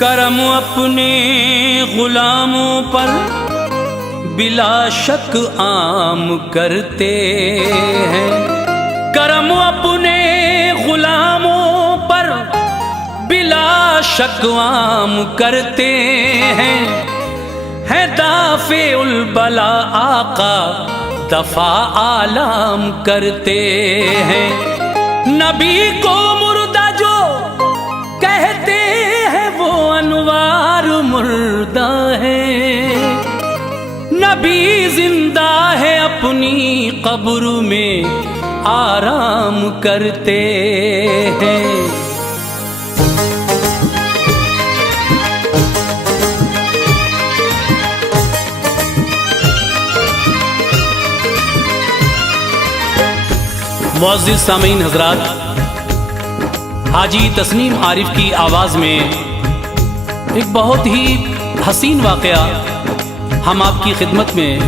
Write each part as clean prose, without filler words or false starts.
करम अपने गुलामों पर बिला शक आम करते हैं। करम अपने गुलामों पर बिला शक आम करते हैं। है दाफे उल बला आका दफा आलाम करते हैं। नबी को मुर्दा जो कहते हैं वो अनवार मुर्दा है। नबी जिंदा है अपनी कब्र में आराम करते हैं। मुअज़्ज़िज़ सामीन हज़रात, हाजी तस्नीम आरिफ की आवाज़ में एक बहुत ही हसीन वाक़या हम आपकी खिदमत में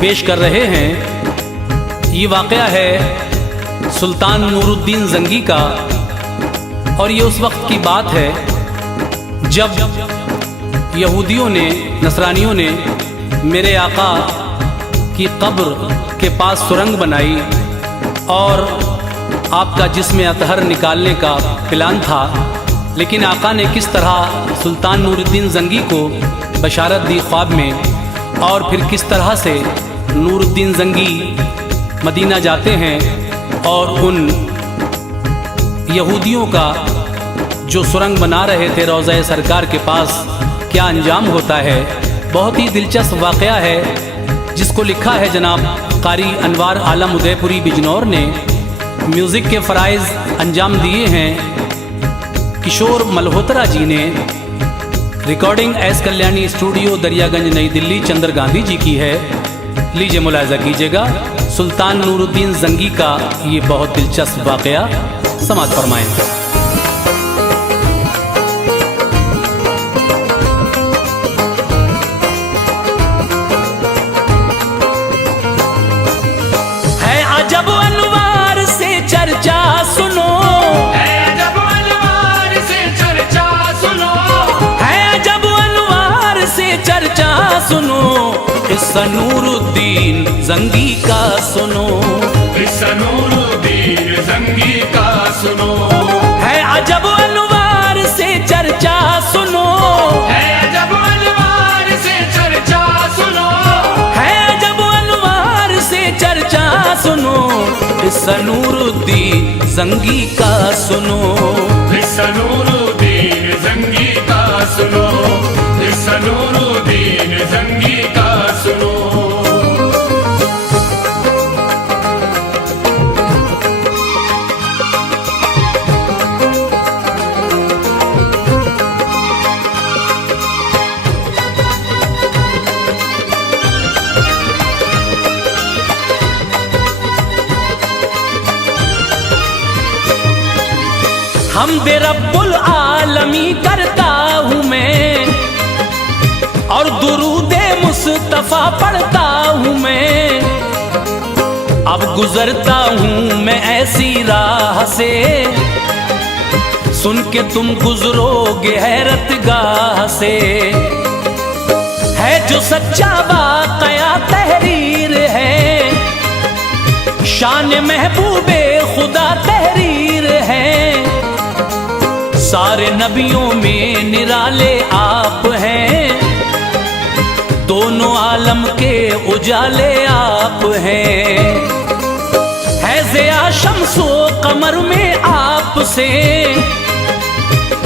पेश कर रहे हैं। ये वाक़या है सुल्तान नूरुद्दीन ज़ंगी का, और ये उस वक्त की बात है जब यहूदियों ने, नसरानियों ने मेरे आका की कब्र के पास सुरंग बनाई और आपका जिस्म अतहर निकालने का प्लान था। लेकिन आका ने किस तरह सुल्तान नूरुद्दीन ज़ंगी को बशारत दी ख्वाब में, और फिर किस तरह से नूरुद्दीन ज़ंगी मदीना जाते हैं और उन यहूदियों का जो सुरंग बना रहे थे रोज़ा सरकार के पास क्या अंजाम होता है। बहुत ही दिलचस्प वाक़या है जिसको लिखा है जनाब कारी अनवार आलम उदयपुरी बिजनौर ने। म्यूज़िक के फ़राइज़ अंजाम दिए हैं किशोर मल्होत्रा जी ने। Recording S Kalyani studio Daryaganj नई दिल्ली चंद्र गांधी जी की है। लीजिए मुलाहिज़ा कीजिएगा सुल्तान नूरुद्दीन ज़ंगी का ये बहुत दिलचस्प वाक़या, समाअत फरमाएं। जब अनवार से चर्चा सुनो, है जब अनवार से चर्चा सुनो, है जब अनवार से चर्चा सुनो, किस्सा नूरुद्दीन ज़ंगी का सुनो, किस्सा नूरुद्दीन ज़ंगी का सुनो। है अजब अनवार से चर्चा सुनो, है अजब अनवार से चर्चा सुनो, है अजब अनवार से चर्चा सुनो, किस्सा नूरुद्दीन ज़ंगी का सुनो, किस्सा नूरुद्दीन ज़ंगी का सुनो, किस्सा नूरुद्दीन ज़ंगी का सुनो। हमदे रब्बुल आलमी करता हूँ मैं और दुरूदे मुस्तफ़ा पढ़ता हूँ मैं। अब गुजरता हूँ मैं ऐसी राह से, सुन के तुम गुजरोगे हैरत गाह से। है जो सच्चा वाक़या तहरीर है, शान महबूबे खुदा तहरीर है। सारे नबियों में निराले आप हैं, दोनों आलम के उजाले आप हैं। है ज़िया शम्सो कमर में आपसे,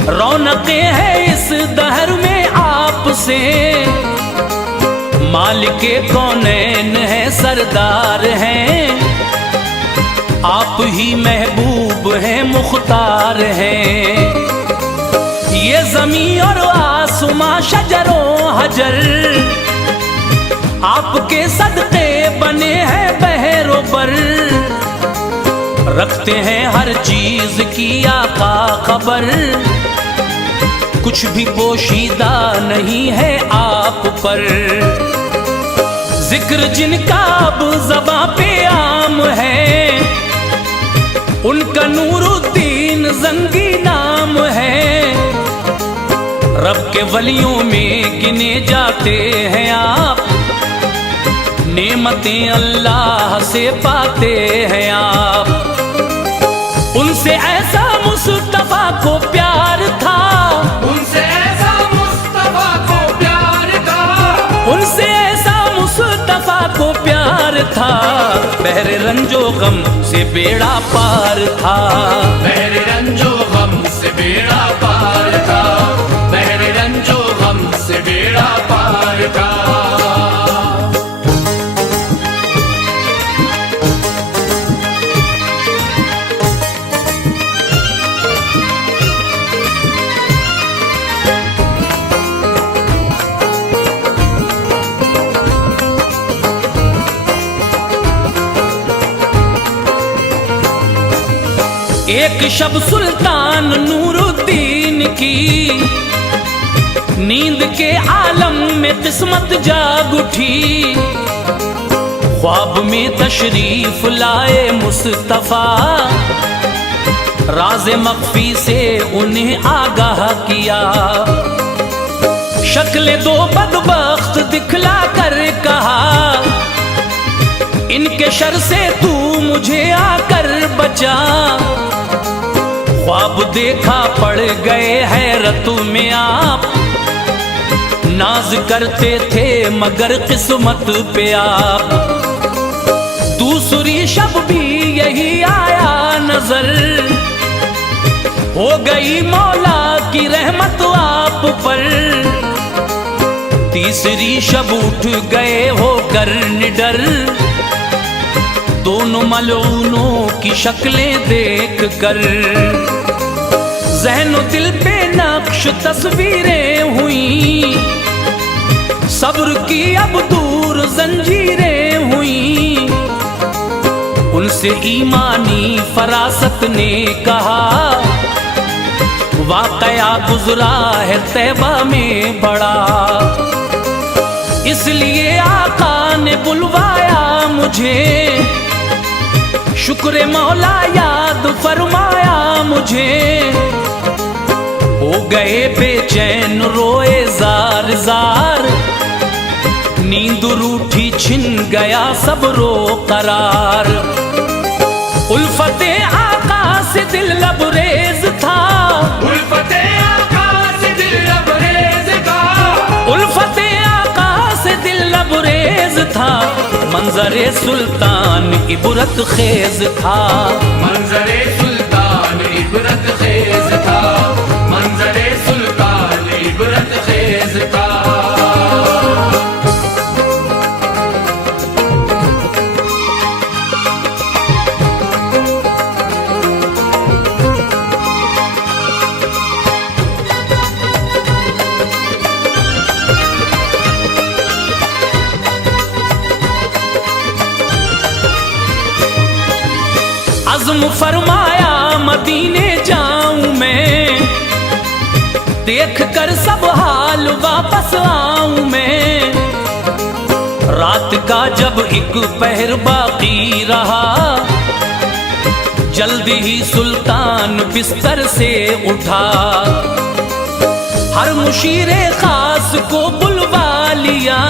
रौनकें हैं इस दहर में आपसे। मालिके कौनैन है, सरदार हैं, आप ही महबूब हैं, मुख्तार हैं। ये ज़मीं और आसमां शजरों हजर आपके सदक़े बने हैं बहरों पर। रखते हैं हर चीज की आका खबर, कुछ भी पोशीदा नहीं है आप पर। जिक्र जिनका अब ज़बां पे आम है, उनका नूरुद्दीन ज़ंगी नाम है। के वलियों में गिने जाते हैं आप, नेमतें अल्लाह से पाते हैं आप। उनसे ऐसा मुस्तफा को प्यार था, उनसे ऐसा मुस्तफा को प्यार था, उनसे ऐसा मुस्तफा को प्यार था, बहरे रंजो गम से बेड़ा पार था, बहरे रंजो गम से बेड़ा पार था, बहरे रंजो गम से बेड़ा पार था। एक शब सुल्तान नूरुद्दीन की नींद के आलम में किस्मत जाग उठी, ख्वाब में तशरीफ लाए मुस्तफा, राज़े मख्फी से उन्हें आगाह किया। शक्ल दो बदबख्त दिखला कर कहा, इनके शर से तू मुझे आकर बचा। ख्वाब देखा पड़ गए हैरत में आप, नाज करते थे मगर किस्मत पे आप। दूसरी शब भी यही आया नजर, हो गई मौला की रहमत आप पर। तीसरी शब उठ गए होकर निडर, दोनों मलऊनों की शक्लें देख कर। ज़हनो दिल पे नक्श तस्वीरें हुई, सब्र की अब दूर जंजीरें हुई। उनसे ईमानी फरासत ने कहा, वाकया गुजरा है तैबा में बड़ा, इसलिए आका ने बुलवाया मुझे। शुक्र मौला याद फरमाया मुझे, हो गए बेचैन रोए जार जार, नींद रूठी छिन गया सब रो करार। उल्फते आका से दिल लबरेज था, उल्फते आका से दिल लबरेज था, उल्फते आका से दिल लबरेज था। मंजरे सुल्तान इबरत खेज था, मंजरे सुल्तान इबरत खेज था, मंजरे सुल्तान इबरत खेज था। अज़्म फरमाया मदीने जाऊं मैं, देख कर सब हाल वापस आऊं मैं। रात का जब एक पहर बाकी रहा, जल्दी ही सुल्तान बिस्तर से उठा। हर मुशीरे खास को बुलवा लिया,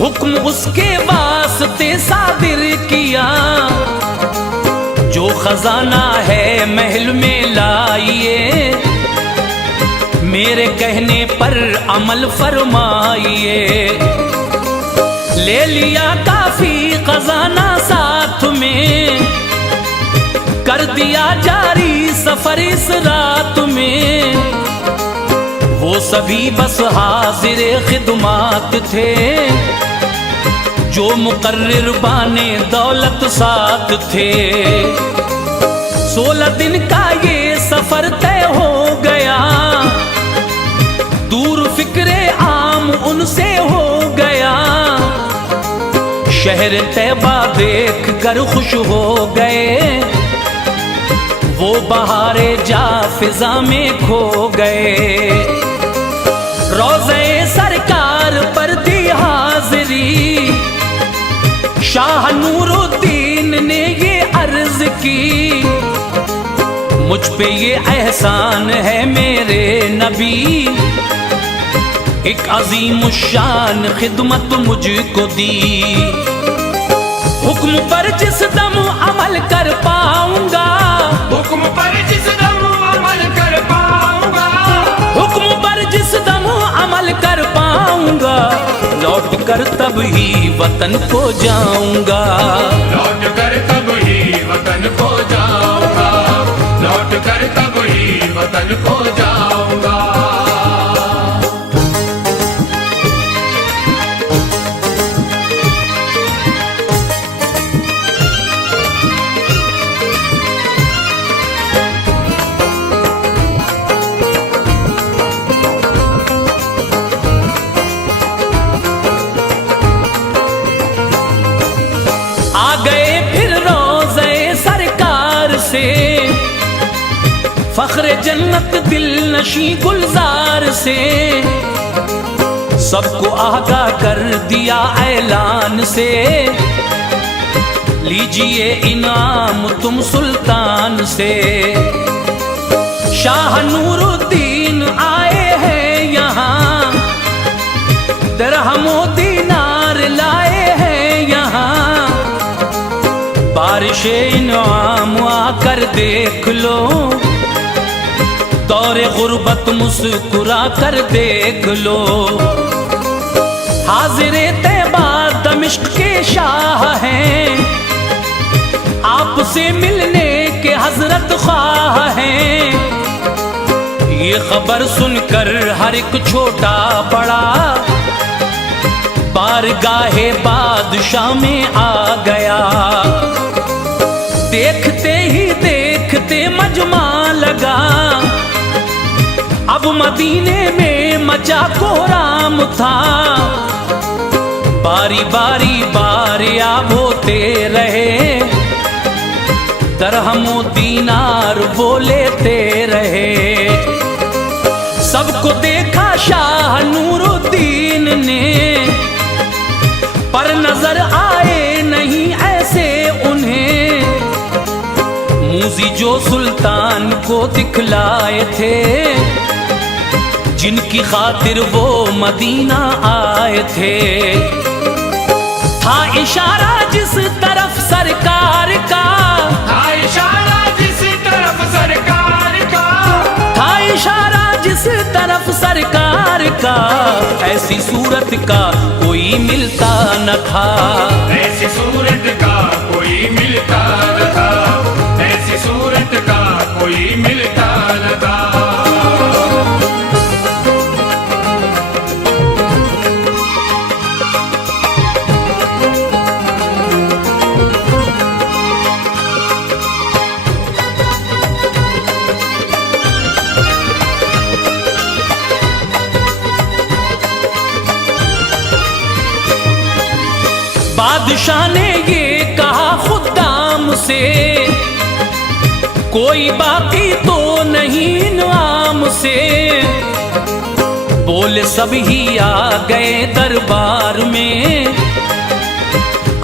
हुक्म उसके वास्ते सादिर किया। जो खजाना है महल में लाइए, मेरे कहने पर अमल फरमाइए। ले लिया काफी खजाना साथ में, कर दिया जारी सफर इस रात में। वो सभी बस हाजिर खिदमात थे, जो मुकर्रिर बाने दौलत साथ थे। 16 दिन का ये सफर तय हो गया, दूर फिक्रे आम उनसे हो गया। शहर तैबा देख कर खुश हो गए, वो बहारे जा फिजा में खो गए। रोज़े सरकार पर दी हाजिरी, शाह नूरुद्दीन ने ये अर्ज की। मुझ पे ये एहसान है मेरे नबी, एक अजीम शान खिदमत मुझको दी। हुक्म पर जिस दम अमल कर पाऊंगा, हुक्म पर जिस दम अमल कर पाऊंगा, हुक्म पर जिस दम अमल कर पाऊंगा, लौट कर तब ही वतन को जाऊंगा। लौट कर तब ही वतन को जाऊंगा, लौट कर तब ही वतन को जाऊंगा। आ गए फिर रोज़े सरकार से, फख्र जन्नत दिल नशी गुलजार से, सबको आगाह कर दिया ऐलान से, लीजिए इनाम तुम सुल्तान से। शाह नूरुद्दीन आए हैं यहाँ, दिरहमो दीनार लाए हैं यहाँ, बारिशे इनाम आकर देख लो, दौरे गुर्बत मुस्कुरा कर देख लो। हाजिरे तैबा दमिश्क के शाह हैं, आपसे मिलने के हजरत ख्वाह हैं। ये खबर सुनकर हर एक छोटा बड़ा बारगाहे बादशाह में आ गया। देखते ही देखते मजमा लगा, अब मदीने में मचा कोहराम था। बारी बारी बारियाब होते रहे, दरहमो दीनार वो लेते रहे। सबको देखा शाह नूरुद्दीन ने, पर नजर आए नहीं ऐसे उन्हें। मूजी जो सुल्तान को दिखलाए थे, जिनकी खातिर वो मदीना आए थे। था इशारा जिस तरफ सरकार का, था इशारा जिस तरफ सरकार का, था इशारा जिस तरफ सरकार का, ऐसी सूरत का कोई मिलता न था। ऐसी सूरत का कोई मिलता न था, ऐसी सूरत का कोई मिलता न था। बादशाह ने ये कहा खुदाम से, कोई बाकी तो नहीं इनाम से। बोले सभी आ गए दरबार में,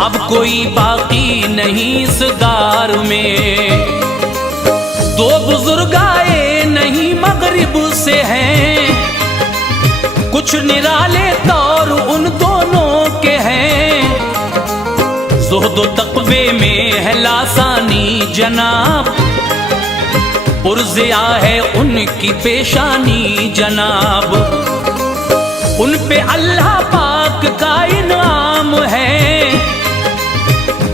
अब कोई बाकी नहीं इस दार में। दो बुजुर्ग आए नहीं मगरिब से हैं, कुछ निराले तौर उन दोनों के हैं। ज़ुहद तक़वे में है लासानी जनाब, पुरज़िया है उनकी पेशानी जनाब। उन पे अल्लाह पाक का इनाम है,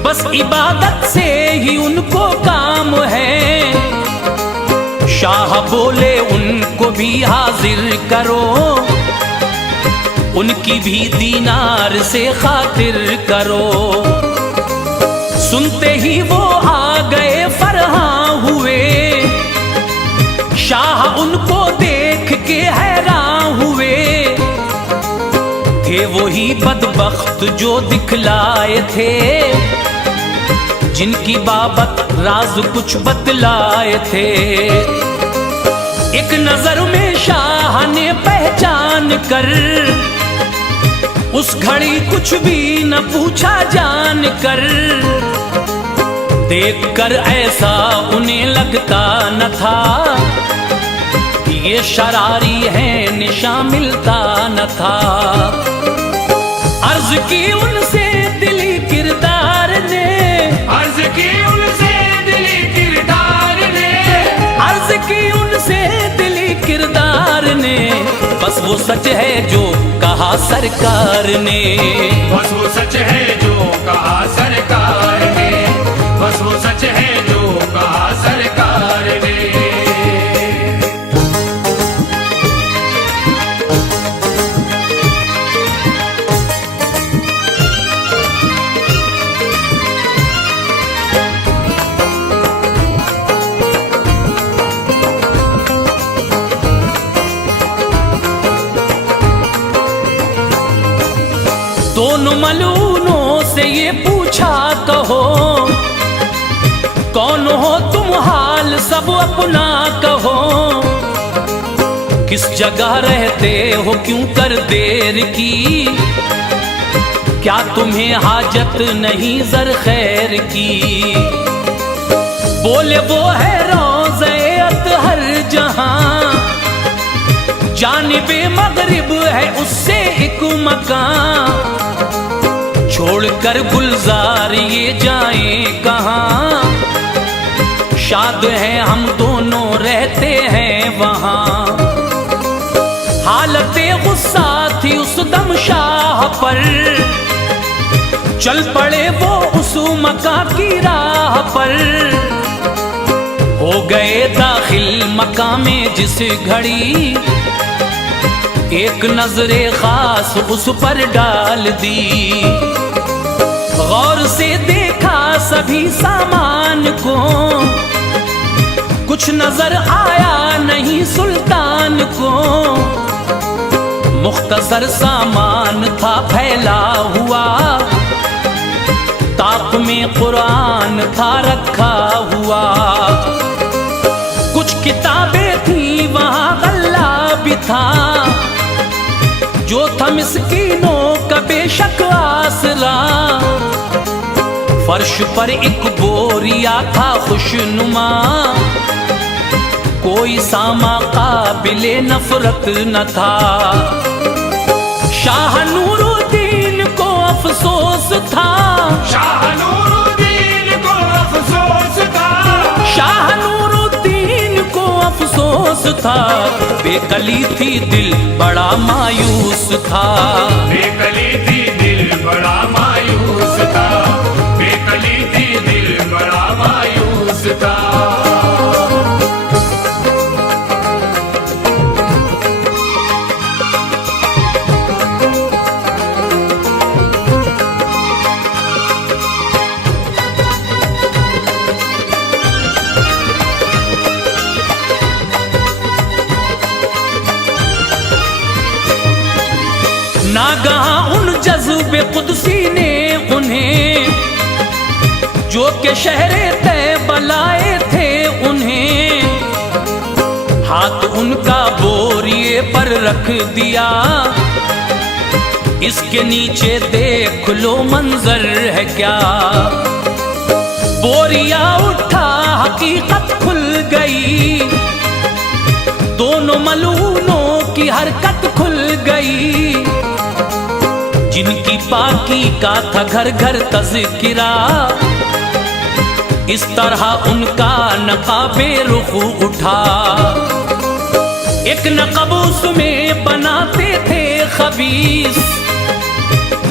बस इबादत से ही उनको काम है। शाह बोले उनको भी हाजिर करो, उनकी भी दीनार से खातिर करो। सुनते ही वो आ गए फरहां हुए, शाह उनको देख के हैरान हुए। थे वही बदबख्त जो दिखलाए थे, जिनकी बाबत राज कुछ बतलाए थे। एक नजर में शाह ने पहचान कर, उस घड़ी कुछ भी न पूछा जान कर, देखकर ऐसा उन्हें लगता न था कि ये शरारी है, निशा मिलता न था। अर्ज की उनसे दिली किरदार ने, अर्ज की उनसे दिली किरदार ने, अर्ज की उनसे दिली किरदार ने, बस वो सच है जो कहा सरकार ने, बस वो सच है जो कहा सरकार ने, बस वो सच है जो कहा सरकार ने। दोनों मलूनों से ये पूछा कहो, कौन हो तुम, हाल सब अपना कहो। किस जगह रहते हो, क्यों कर देर की, क्या तुम्हें हाजत नहीं ज़र खैर की। बोले वो है रोज़े अतहर जहां, जानिबे मगरिब है उससे एक मकान। छोड़कर गुलजार ये जाएं कहाँ, शाद हैं हम दोनों रहते हैं वहाँ। हालते गुस्सा थी उस दम शाह पर, चल पड़े वो उस मका की राह पर। हो गए दाखिल मका में जिस घड़ी, एक नजरे खास उस पर डाल दी। गौर से देखा सभी सामान को, कुछ नजर आया नहीं सुल्तान को। मुख्तसर सामान था फैला हुआ, ताक में कुरान था रखा हुआ। कुछ किताबें थी वहाँ गल्ला भी था, जो था मिस्कीनों का बेशक आसरा। फर्श पर एक बोरिया था खुशनुमा, कोई सामा काबिले नफरत न था। शाह नूरुद्दीन को अफसोस था, शाह नूरुद्दीन को अफसोस था, शाह नूरुद्दीन को अफसोस था। बेकली थी दिल बड़ा मायूस था, बेकली थी दिल बड़ा मायूस था, बेकली थी दिल बड़ा मायूस था। नागहां उन जज्बे कुदसी ने उन्हें, जो के शहरे तैबा लाए थे उन्हें। हाथ उनका बोरिए पर रख दिया, इसके नीचे देख लो मंजर है क्या। बोरिया उठा हकीकत खुल गई, दोनों मलूनों की हरकत खुल गई। जिनकी पाकी का था घर घर तज़किरा, इस तरह उनका नकाबे रुख उठा। एक नक़ब उसमें बनाते थे खबीस,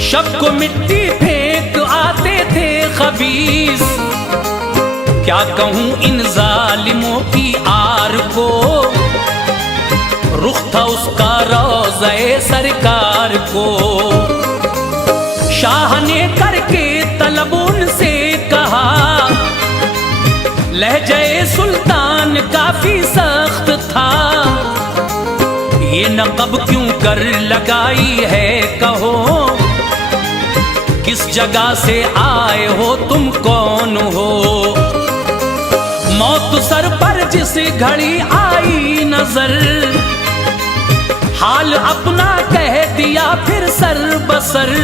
शब को मिट्टी फेंक आते थे खबीस। क्या कहूँ इन जालिमों की आर को, रुख था उसका रोज़े सरकार को। शाह ने करके तलब उनसे कहा, लहजे सुल्तान काफी सख्त था। ये नक़ब क्यों कर लगाई है कहो, किस जगह से आए हो तुम कौन हो। मौत सर पर जिस घड़ी आई नजर, हाल अपना कह दिया फिर सर बसर।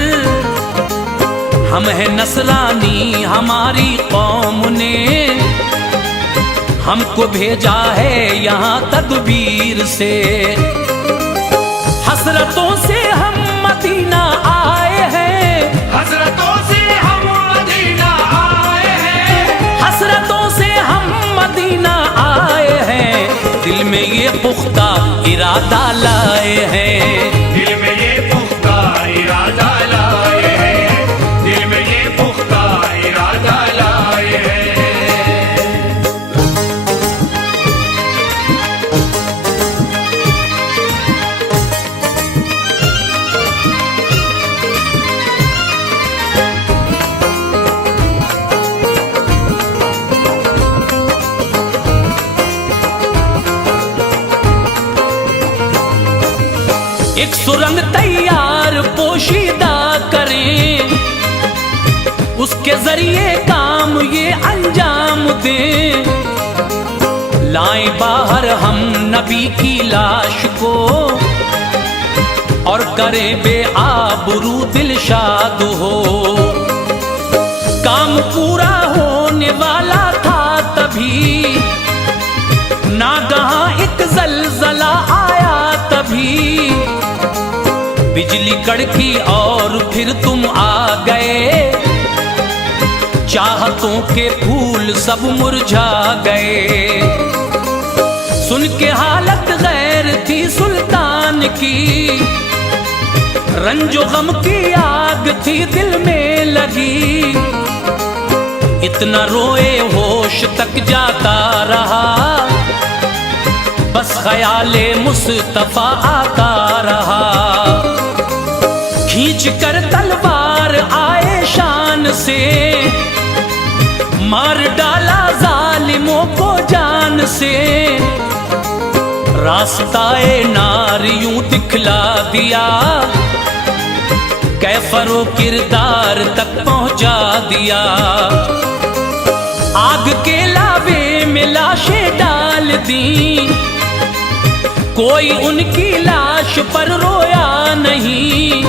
हम हैं नसरानी, हमारी कौम ने हमको भेजा है यहाँ तदबीर से। हसरतों से हम मदीना आए हैं, हसरतों से हम मदीना आए हैं, हसरतों से हम मदीना आए हैं। दिल में ये पुख्ता इरादा लाए हैं, दिल में ये पुख्ता इरादा लाए हैं, दिल में ये पुख्ता इरादा लाए हैं। एक सुरंग तैयार पोशीदा करें, उसके जरिए काम ये अंजाम दें। लाएं बाहर हम नबी की लाश को और करें बेआबरू दिलशाद हो। काम पूरा होने वाला था तभी, नागहां एक जलजला आया तभी। बिजली कड़की और फिर तुम आ गए, चाहतों के फूल सब मुरझा गए। सुन के हालत गैर थी सुल्तान की, रंजो गम की आग थी दिल में लगी। इतना रोए होश तक जाता रहा, बस ख्याले मुस्तफा आता रहा। खींच कर तलवार आए शान से, मार डाला जालिमों को जान से। रास्ताए नार यूं दिखला दिया, कैफरो किरदार तक पहुंचा दिया। आग के लावे में लाशें डाल दी, कोई उनकी लाश पर रोया नहीं।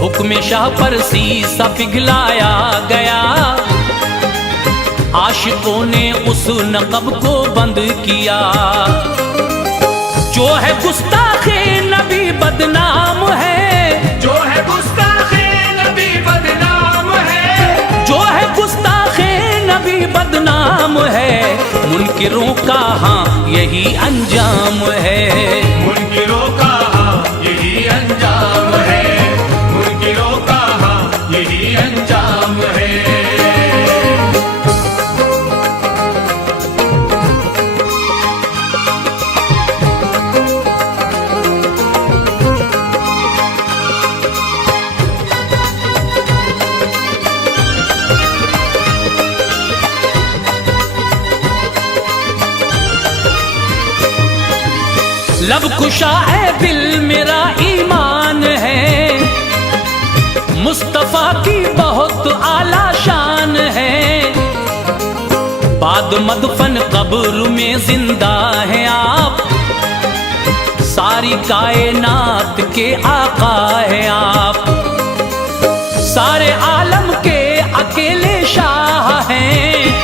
हुक्म शाह पर शीशा पिघलाया गया, आशिकों ने उस नक़ब को बंद किया। जो है गुस्ताखे नबी बदनाम है, जो है गुस्ताखे नबी बदनाम है, जो है गुस्ताखे नबी बदनाम है। मुनकिरों का हाँ यही अंजाम है, मुनकिरों का हाँ यही अंजाम है, मुनकिरों का हाँ यही अंजाम है। लब खुशा है दिल मेरा ईमान है, मुस्तफा की बहुत आला शान है। बाद मदफन कब्र में जिंदा हैं आप, सारी कायनात के आका हैं आप। सारे आलम के अकेले शाह हैं,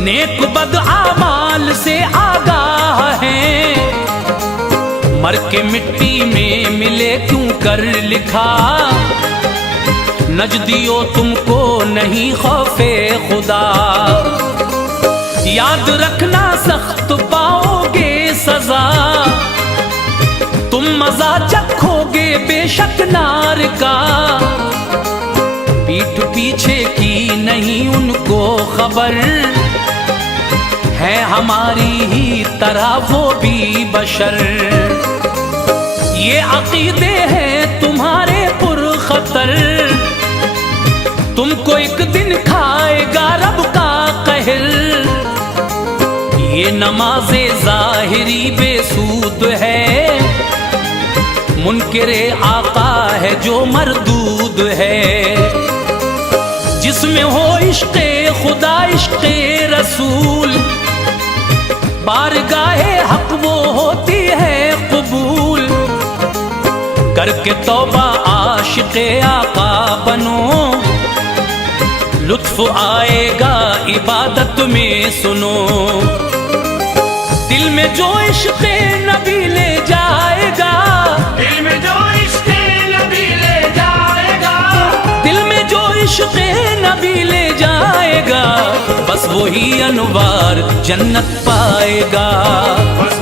नेक बद आमाल से आगाह हैं। मर के मिट्टी में मिले क्यों कर लिखा, नजदियो तुमको नहीं खौफे खुदा। याद रखना सख्त पाओगे सजा, तुम मजा चखोगे बेशक नार का। पीठ पीछे की नहीं उनको खबर, है हमारी ही तरह वो भी बशर। ये अकीदे हैं तुम्हारे पुरखतर, तुमको एक दिन खाएगा रब का कहर। ये नमाज़े ज़ाहिरी बेसूद है, मुनकिरे आका है जो मरदूद है। जिसमें हो इश्क़े खुदा इश्क़े रसूल, बारगाहे हक वो होती है कबूल। करके तौबा आशिक़े आका बनो, लुत्फ आएगा इबादत में सुनो। दिल में जो इश्क़ नबी ले जाएगा, दिल में जो इश्क़ नबी ले जाएगा, दिल में जो इश्क़ नबी ले जाएगा, बस वही अनवार जन्नत पाएगा। बस